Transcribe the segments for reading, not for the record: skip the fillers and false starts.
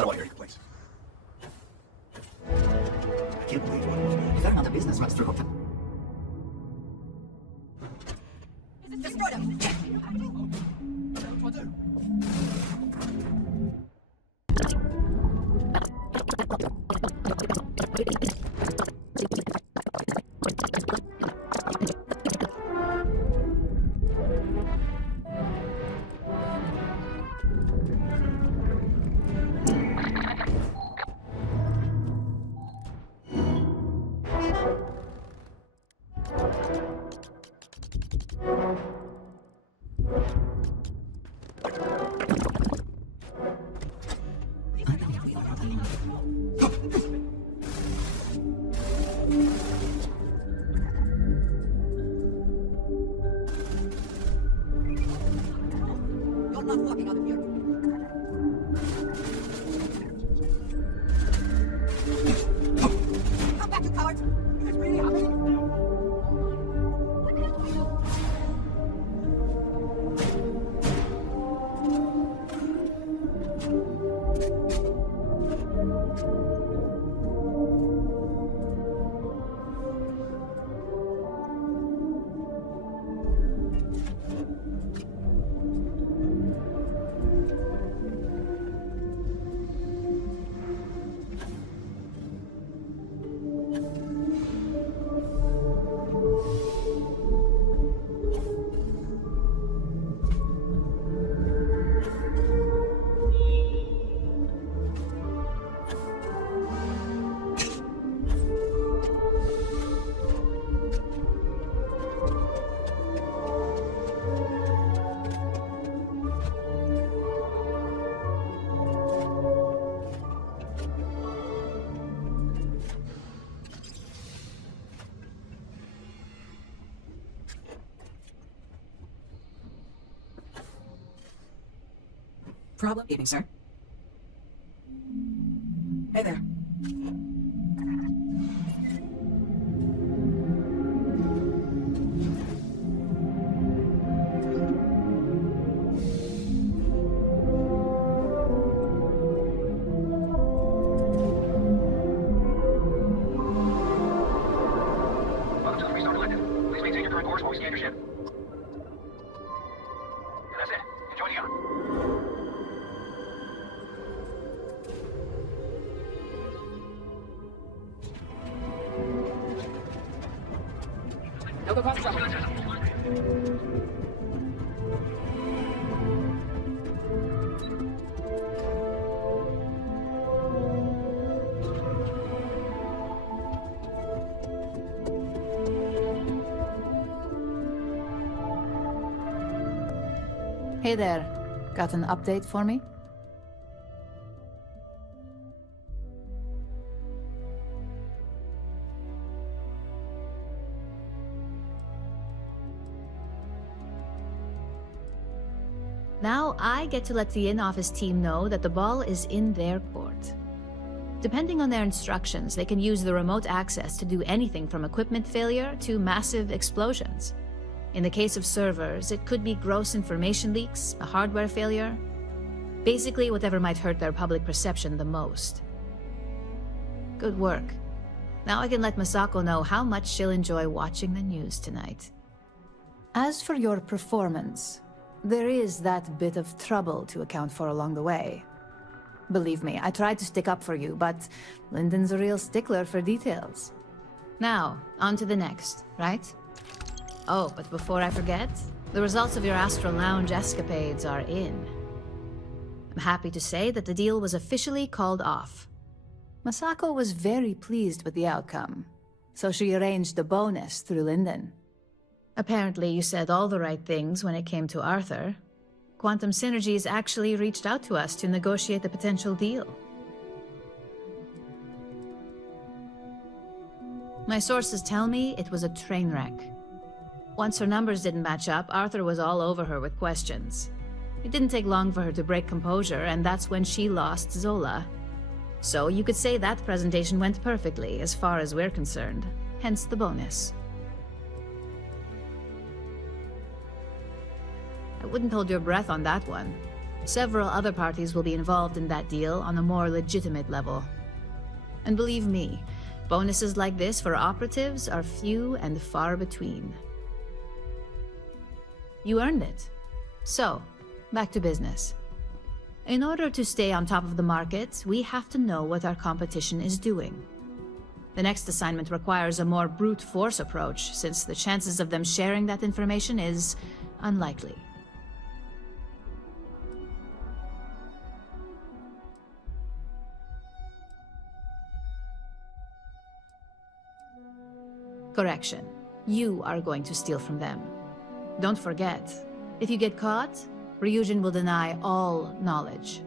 How do I hear you, please? I can't believe what it was. A fair amount of business runs through hotel. Destroy them! You're not walking out of here. Come back, you cowards! Is this really happening? Problem? Evening, sir. Hey there. Welcome to the Restart Collective. Please maintain your current course while we scan your ship. And that's it. Enjoy the yacht. No go cause trouble. Hey there. Got an update for me? Now I get to let the in-office team know that the ball is in their court. Depending on their instructions, they can use the remote access to do anything from equipment failure to massive explosions. In the case of servers, it could be gross information leaks, a hardware failure, basically whatever might hurt their public perception the most. Good work. Now I can let Masako know how much she'll enjoy watching the news tonight. As for your performance, there is that bit of trouble to account for along the way. Believe me, I tried to stick up for you, but Lyndon's a real stickler for details. Now, on to the next, right? Oh, but before I forget, the results of your Astral Lounge escapades are in. I'm happy to say that the deal was officially called off. Masako was very pleased with the outcome, so she arranged the bonus through Lyndon. Apparently you said all the right things when it came to Arthur. Quantum Synergies actually reached out to us to negotiate the potential deal. My sources tell me it was a train wreck. Once her numbers didn't match up, Arthur was all over her with questions. It didn't take long for her to break composure, and that's when she lost Zola. So you could say that presentation went perfectly, as far as we're concerned. Hence the bonus. I wouldn't hold your breath on that one. Several other parties will be involved in that deal on a more legitimate level. And believe me, bonuses like this for operatives are few and far between. You earned it. So, back to business. In order to stay on top of the market, we have to know what our competition is doing. The next assignment requires a more brute force approach, since the chances of them sharing that information is unlikely. Correction. You are going to steal from them. Don't forget, if you get caught, Ryujin will deny all knowledge.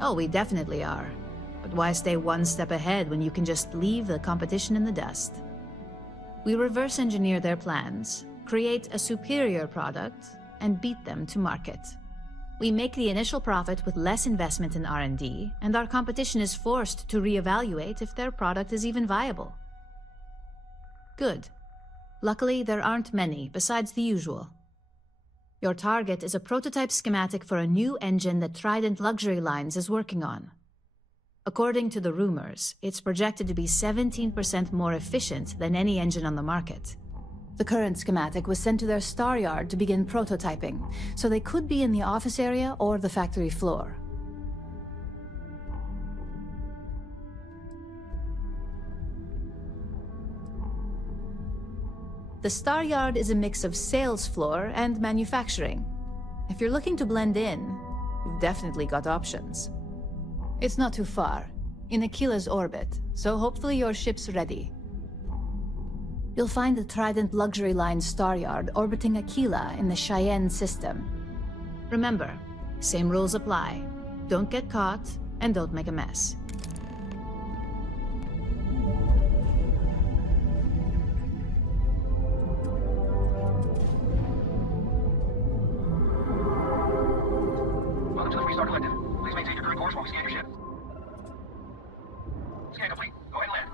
Oh, we definitely are. But why stay one step ahead when you can just leave the competition in the dust? We reverse engineer their plans, create a superior product, and beat them to market. We make the initial profit with less investment in R&D, and our competition is forced to reevaluate if their product is even viable. Good. Luckily, there aren't many, besides the usual. Your target is a prototype schematic for a new engine that Trident Luxury Lines is working on. According to the rumors, it's projected to be 17% more efficient than any engine on the market. The current schematic was sent to their star yard to begin prototyping, so they could be in the office area or the factory floor. The Star Yard is a mix of sales floor and manufacturing. If you're looking to blend in, you've definitely got options. It's not too far, in Aquila's orbit, so hopefully your ship's ready. You'll find the Trident Luxury Line Star Yard orbiting Aquila in the Cheyenne system. Remember, same rules apply. Don't get caught, and don't make a mess. Welcome to the Freestar Collective. Please maintain your current course while we scan your ship. Scan complete. Go ahead and land.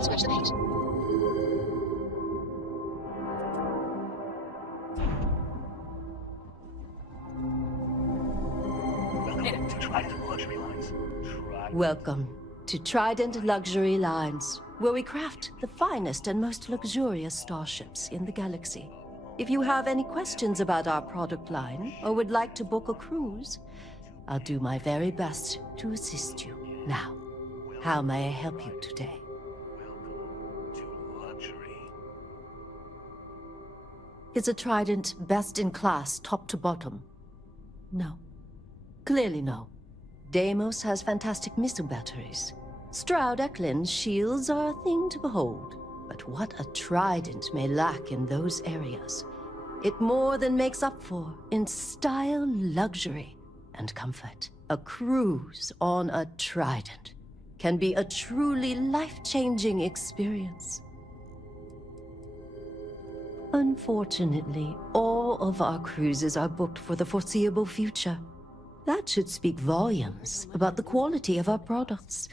Switch the page. Welcome to Trident Luxury Lines. Welcome to Trident Luxury Lines, where we craft the finest and most luxurious starships in the galaxy. If you have any questions about our product line or would like to book a cruise, I'll do my very best to assist you. Now, how may I help you today? Welcome to luxury. Is a Trident best in class, top to bottom? No. Clearly no. Deimos has fantastic missile batteries. Stroud Eklund's shields are a thing to behold. But what a Trident may lack in those areas, it more than makes up for in style, luxury, and comfort. A cruise on a Trident can be a truly life-changing experience. Unfortunately, all of our cruises are booked for the foreseeable future. That should speak volumes about the quality of our products.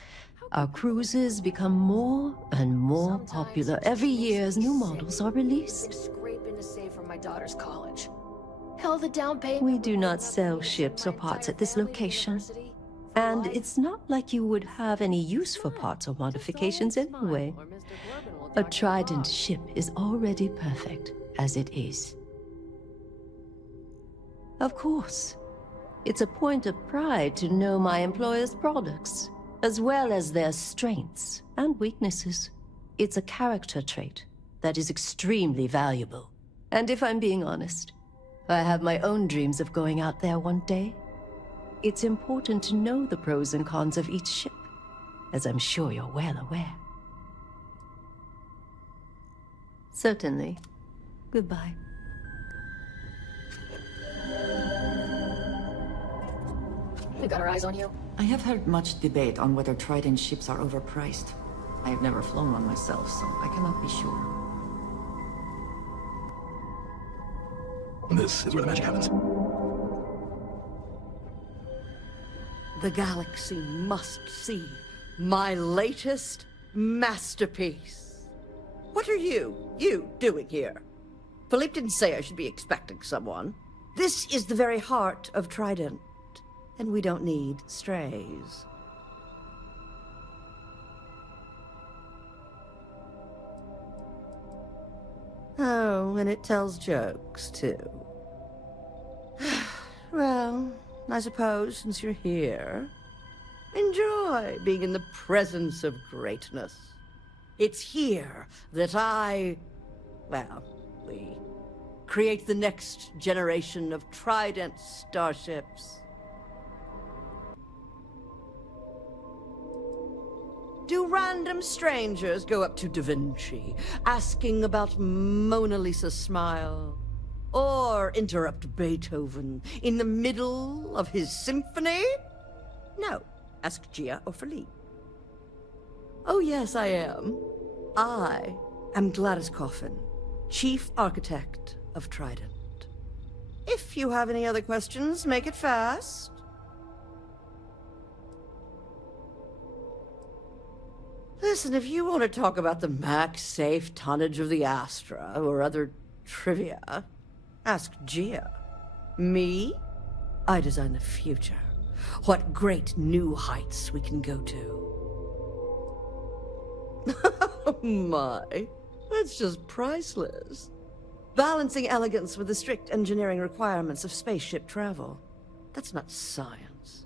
Our cruises become more and more popular every year as new models are released. Scraping to save for my daughter's college. Hell, the down payment. We do not sell ships or parts at this location. And it's not like you would have any use for parts or modifications anyway. A Trident ship is already perfect as it is. Of course, it's a point of pride to know my employer's products, as well as their strengths and weaknesses. It's a character trait that is extremely valuable. And if I'm being honest, I have my own dreams of going out there one day. It's important to know the pros and cons of each ship, as I'm sure you're well aware. Certainly. Goodbye. We got our eyes on you. I have heard much debate on whether Trident ships are overpriced. I have never flown one myself, so I cannot be sure. This is where the magic happens. The galaxy must see my latest masterpiece. What are you doing here? Philippe didn't say I should be expecting someone. This is the very heart of Trident, and we don't need strays. Oh, and it tells jokes, too. Well, I suppose since you're here, enjoy being in the presence of greatness. It's here that we create the next generation of Trident starships. Do random strangers go up to Da Vinci, asking about Mona Lisa's smile? Or interrupt Beethoven in the middle of his symphony? No. Ask Gia or Philippe. Oh, yes, I am. I am Gladys Coffin, Chief Architect of Trident. If you have any other questions, make it fast. Listen, if you want to talk about the max safe tonnage of the Astra or other trivia, ask Gia. Me? I design the future. What great new heights we can go to. Oh my, that's just priceless. Balancing elegance with the strict engineering requirements of spaceship travel. That's not science.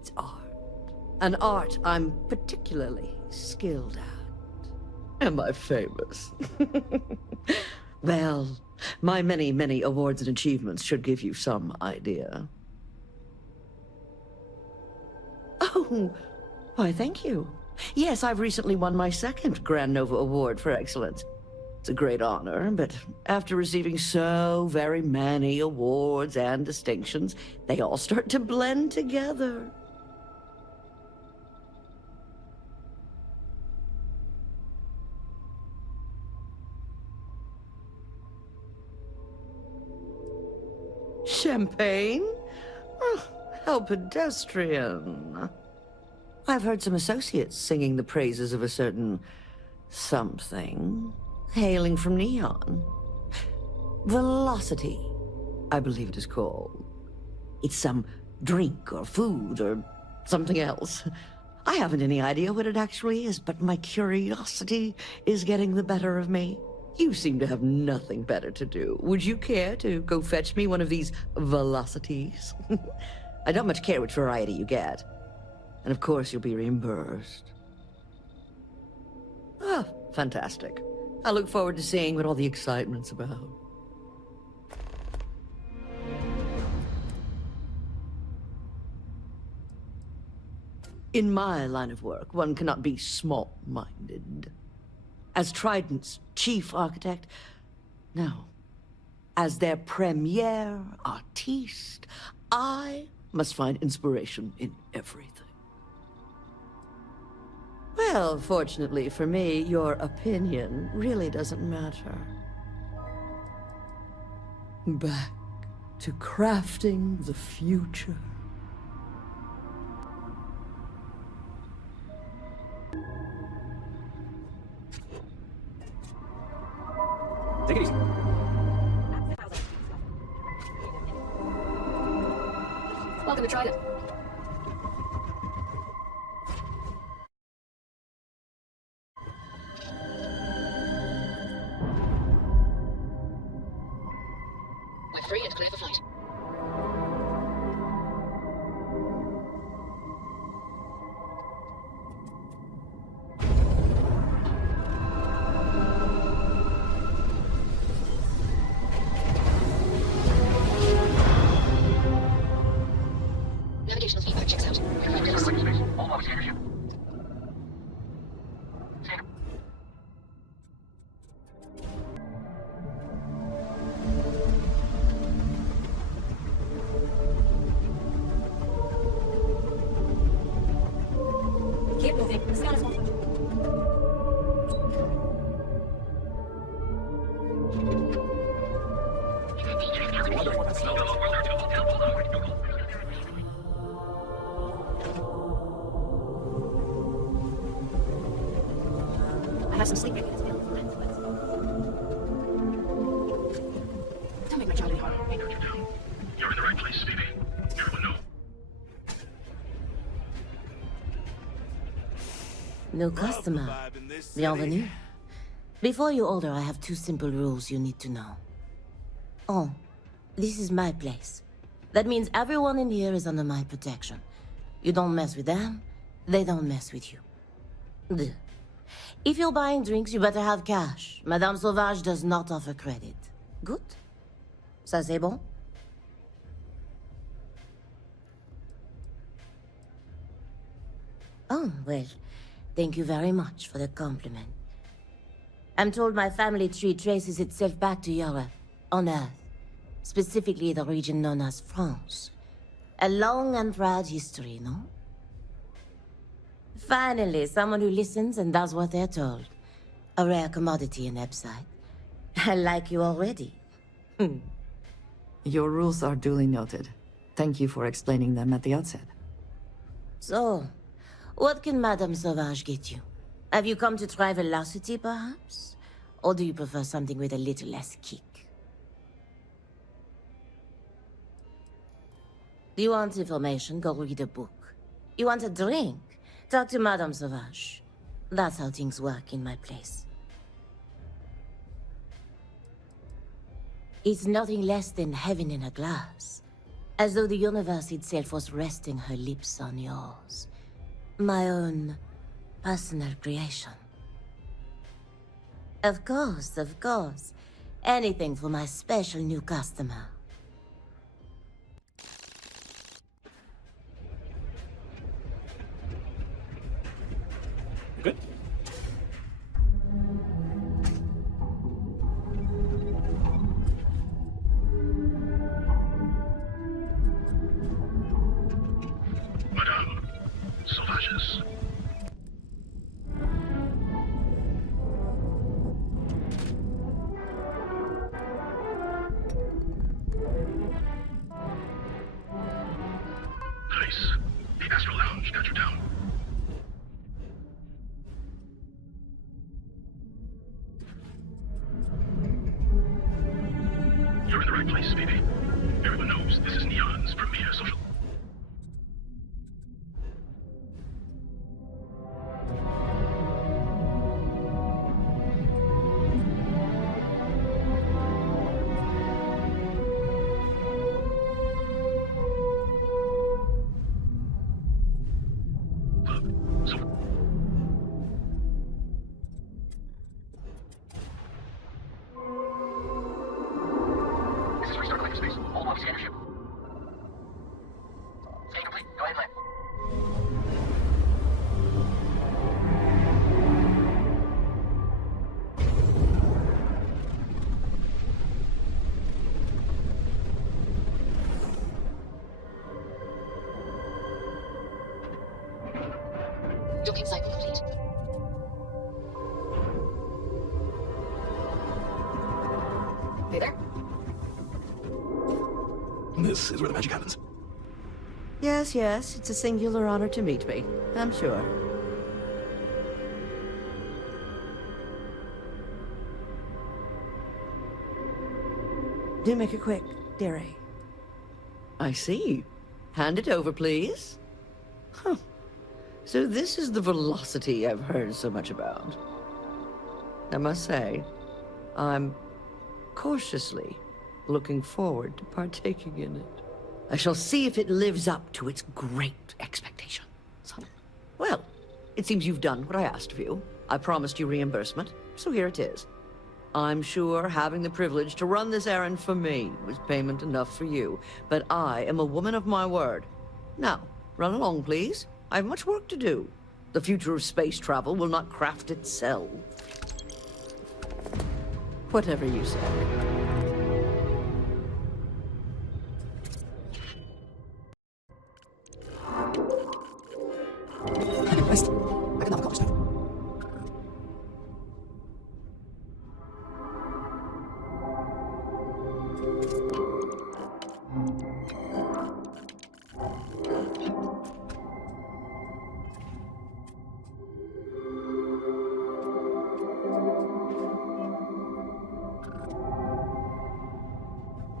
It's art. An art I'm particularly skilled at. Am I famous? Well, my many, many awards and achievements should give you some idea. Oh, why, thank you. Yes, I've recently won my second Grand Nova Award for excellence. It's a great honor, but after receiving so very many awards and distinctions, they all start to blend together. Champagne? Oh, how pedestrian. I've heard some associates singing the praises of a certain something, hailing from Neon. Velocity, I believe it is called. It's some drink or food or something else. I haven't any idea what it actually is, but my curiosity is getting the better of me. You seem to have nothing better to do. Would you care to go fetch me one of these velocities? I don't much care which variety you get. And of course you'll be reimbursed. Ah, fantastic. I look forward to seeing what all the excitement's about. In my line of work, one cannot be small-minded. As Trident's chief architect, no. As their premier artiste, I must find inspiration in everything. Well, fortunately for me, your opinion really doesn't matter. Back to crafting the future. Take it easy. Welcome to Trident. We're free and clear for flight. Navigational feedback checks out. Space. All log scanner ship. Scanner. Keep moving. Scan us one. have some sleep. Don't make my job any harder. He got you down. You're in the right place, baby. Everyone know. New customer. Bienvenue. Before you order, I have 2 simple rules you need to know. Oh, this is my place. That means everyone in here is under my protection. You don't mess with them, they don't mess with you. Deux. If you're buying drinks, you better have cash. Madame Sauvage does not offer credit. Good? Ça c'est bon? Oh, well, thank you very much for the compliment. I'm told my family tree traces itself back to Europe, on Earth. Specifically the region known as France. A long and proud history, no? Finally, someone who listens and does what they're told. A rare commodity in Epside. I like you already. Your rules are duly noted. Thank you for explaining them at the outset. So, what can Madame Sauvage get you? Have you come to try velocity, perhaps? Or do you prefer something with a little less kick? You want information? Go read a book. You want a drink? Talk to Madame Sauvage. That's how things work in my place. It's nothing less than heaven in a glass. As though the universe itself was resting her lips on yours. My own personal creation. Of course, of course. Anything for my special new customer. Good. Madame Sauvages. Nice. The Astral Lounge got you down. You're in the right place, baby. Everyone knows this is Neon's premier social. This is restart collector space. Hold off scanner ship. Scan complete. Go ahead and land. Docking cycle complete. Hey there. This is where the magic happens. Yes, yes, it's a singular honor to meet me, I'm sure. Do make it quick, dearie. I see. Hand it over, please. Huh. So this is the velocity I've heard so much about. I must say, I'm cautiously looking forward to partaking in it. I shall see if it lives up to its great expectations. Well, it seems you've done what I asked of you. I promised you reimbursement, so here it is. I'm sure having the privilege to run this errand for me was payment enough for you, but I am a woman of my word. Now, run along, please. I have much work to do. The future of space travel will not craft itself. Whatever you say. Christ, I cannot accomplish that.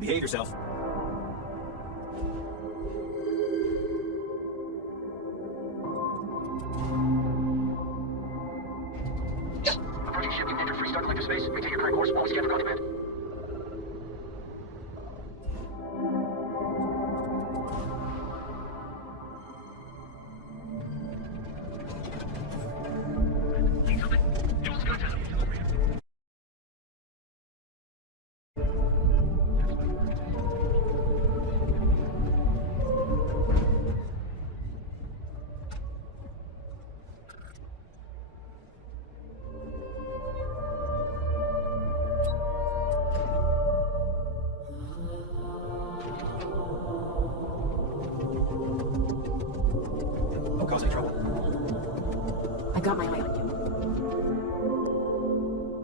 Behave yourself. Approaching ship, you've entered free start collector space. Maintain your current course while we scan for contraband. Don't cause any trouble. I got my eye on you.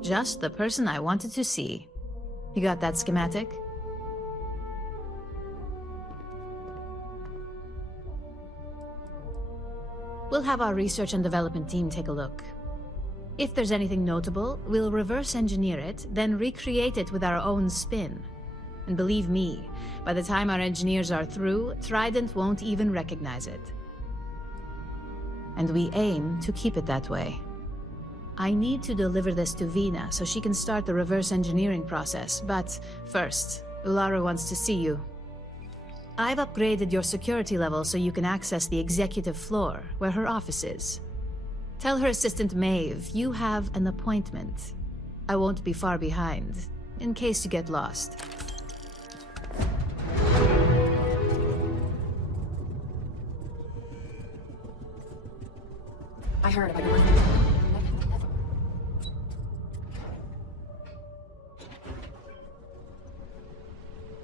Just the person I wanted to see. You got that schematic? We'll have our research and development team take a look. If there's anything notable, we'll reverse engineer it, then recreate it with our own spin. And believe me, by the time our engineers are through, Trident won't even recognize it. And we aim to keep it that way. I need to deliver this to Vina so she can start the reverse engineering process, but first, Ularu wants to see you. I've upgraded your security level so you can access the executive floor, where her office is. Tell her assistant Maeve you have an appointment. I won't be far behind, in case you get lost. I heard about your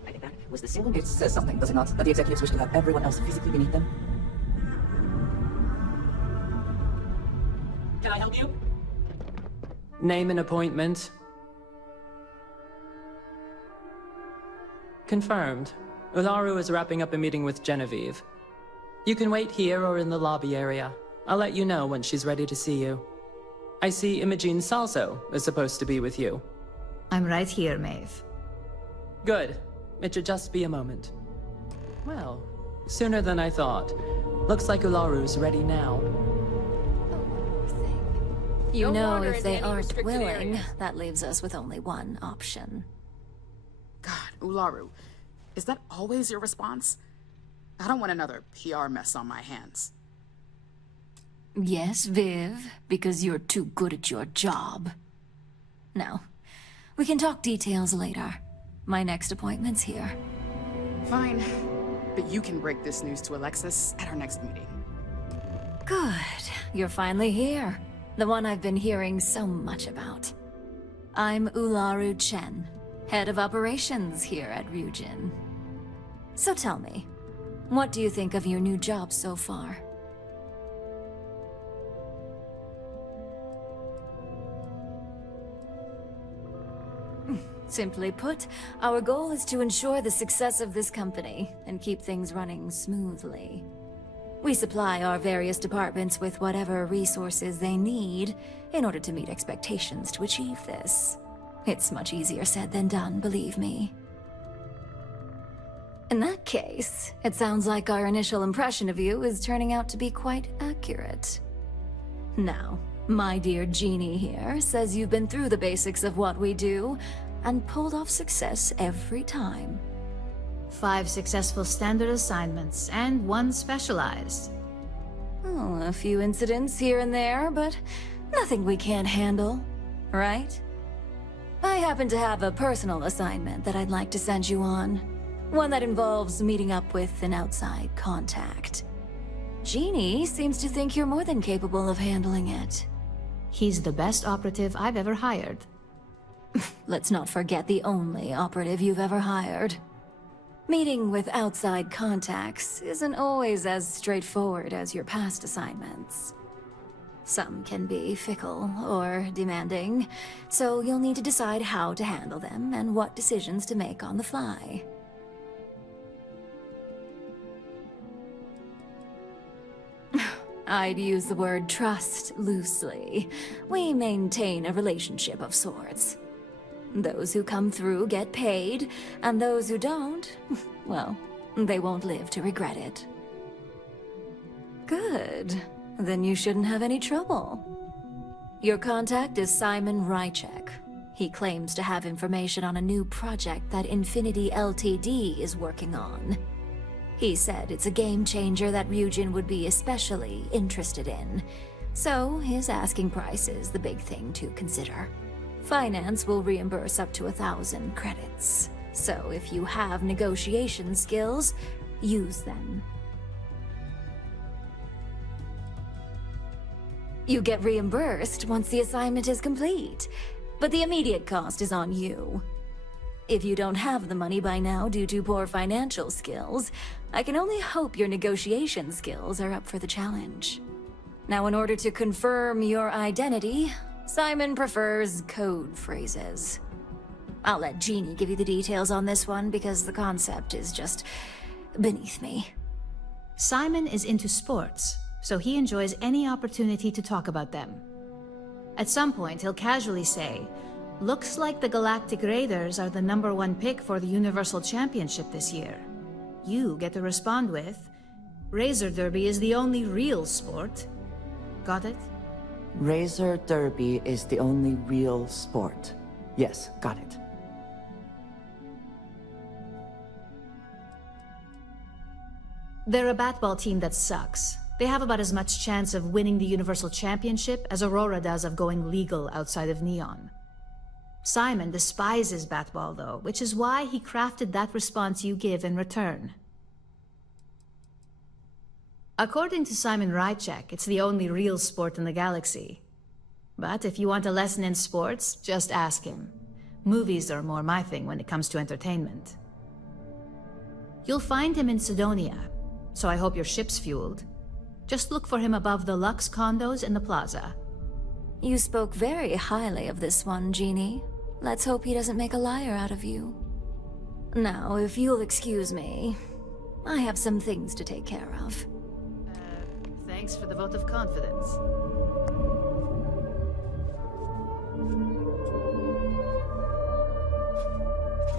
I think that was the single. It says something, does it not? That the executives wish to have everyone else physically beneath them. Can I help you? Name an appointment. Confirmed. Ularu is wrapping up a meeting with Genevieve. You can wait here or in the lobby area. I'll let you know when she's ready to see you. I see Imogene Salso is supposed to be with you. I'm right here, Maeve. Good. It should just be a moment. Well, sooner than I thought. Looks like Ularu's ready now. You know, if they aren't willing, that leaves us with only one option. God, Ularu, is that always your response? I don't want another PR mess on my hands. Yes, Viv, because you're too good at your job. Now, we can talk details later. My next appointment's here. Fine, but you can break this news to Alexis at our next meeting. Good. You're finally here. The one I've been hearing so much about. I'm Ularu Chen, head of operations here at Ryujin. So tell me, what do you think of your new job so far? Simply put, our goal is to ensure the success of this company and keep things running smoothly. We supply our various departments with whatever resources they need in order to meet expectations to achieve this. It's much easier said than done, believe me. In that case, it sounds like our initial impression of you is turning out to be quite accurate. Now, my dear Jeannie here says you've been through the basics of what we do and pulled off success every time. 5 successful standard assignments, and 1 specialized. Oh, a few incidents here and there, but nothing we can't handle, right? I happen to have a personal assignment that I'd like to send you on. One that involves meeting up with an outside contact. Jeannie seems to think you're more than capable of handling it. He's the best operative I've ever hired. Let's not forget the only operative you've ever hired. Meeting with outside contacts isn't always as straightforward as your past assignments. Some can be fickle or demanding, so you'll need to decide how to handle them and what decisions to make on the fly. I'd use the word trust loosely. We maintain a relationship of sorts. Those who come through get paid, and those who don't, well, they won't live to regret it. Good. Then you shouldn't have any trouble. Your contact is Simon Rychek. He claims to have information on a new project that Infinity Ltd is working on. He said it's a game changer that Ryujin would be especially interested in. So his asking price is the big thing to consider. Finance will reimburse up to 1,000 credits. So if you have negotiation skills, use them. You get reimbursed once the assignment is complete, but the immediate cost is on you. If you don't have the money by now due to poor financial skills, I can only hope your negotiation skills are up for the challenge. Now, in order to confirm your identity, Simon prefers code phrases. I'll let Jeannie give you the details on this one because the concept is just beneath me. Simon is into sports, so he enjoys any opportunity to talk about them. At some point, he'll casually say, "Looks like the Galactic Raiders are the #1 pick for the Universal Championship this year." You get to respond with, "Razor Derby is the only real sport." Got it? Razor Derby is the only real sport. Yes, got it. They're a batball team that sucks. They have about as much chance of winning the Universal Championship as Aurora does of going legal outside of Neon. Simon despises batball, though, which is why he crafted that response you give in return. According to Simon Rychek, it's the only real sport in the galaxy. But if you want a lesson in sports, just ask him. Movies are more my thing when it comes to entertainment. You'll find him in Sidonia, so I hope your ship's fueled. Just look for him above the Lux condos in the plaza. You spoke very highly of this one, Jeannie. Let's hope he doesn't make a liar out of you. Now, if you'll excuse me, I have some things to take care of. Thanks for the vote of confidence.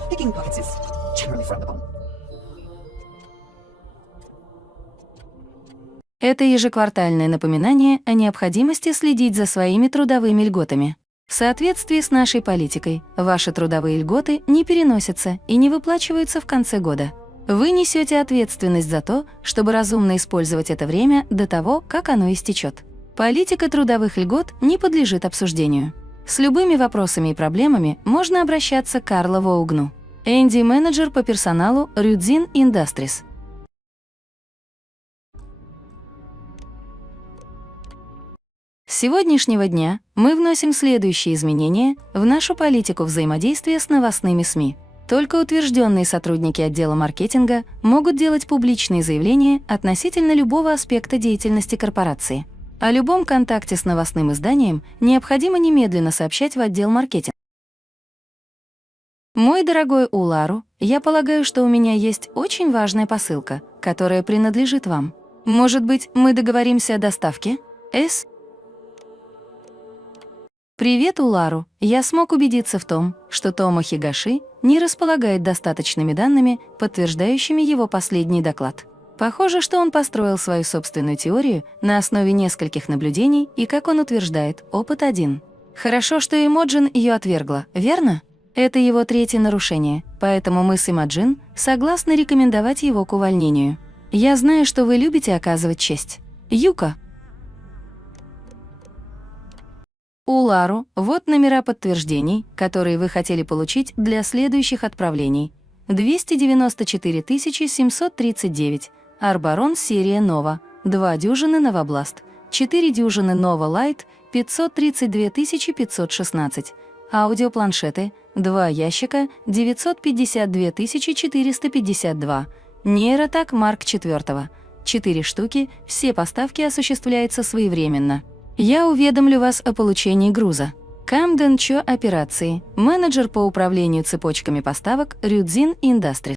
Picking pockets is generally frowned upon. Это ежеквартальное напоминание о необходимости следить за своими трудовыми льготами. В соответствии с нашей политикой, ваши трудовые льготы не переносятся и не выплачиваются в конце года. Вы несете ответственность за то, чтобы разумно использовать это время до того, как оно истечет. Политика трудовых льгот не подлежит обсуждению. С любыми вопросами и проблемами можно обращаться к Карлу Воугну. Энди, менеджер по персоналу Ryujin Industries. С сегодняшнего дня мы вносим следующие изменения в нашу политику взаимодействия с новостными СМИ. Только утвержденные сотрудники отдела маркетинга могут делать публичные заявления относительно любого аспекта деятельности корпорации. О любом контакте с новостным изданием необходимо немедленно сообщать в отдел маркетинга. Мой дорогой Улару, я полагаю, что у меня есть очень важная посылка, которая принадлежит вам. Может быть, мы договоримся о доставке? Привет, Улару. Я смог убедиться в том, что Томо Хигаши не располагает достаточными данными, подтверждающими его последний доклад. Похоже, что он построил свою собственную теорию на основе нескольких наблюдений и, как он утверждает, опыт один. Хорошо, что Имоджин ее отвергла, верно? Это его третье нарушение, поэтому мы с Имоджин согласны рекомендовать его к увольнению. Я знаю, что вы любите оказывать честь. Юка. Улару, вот номера подтверждений, которые вы хотели получить для следующих отправлений. 294 739, Арборон серия Нова, 2 дюжины Новобласт, 4 дюжины Нова Лайт, 532 516, аудиопланшеты, 2 ящика, 952 452, нейротак Марк 4, 4 штуки, все поставки осуществляются своевременно. Я уведомлю вас о получении груза. Камден Чо операции, менеджер по управлению цепочками поставок Ryujin Industries.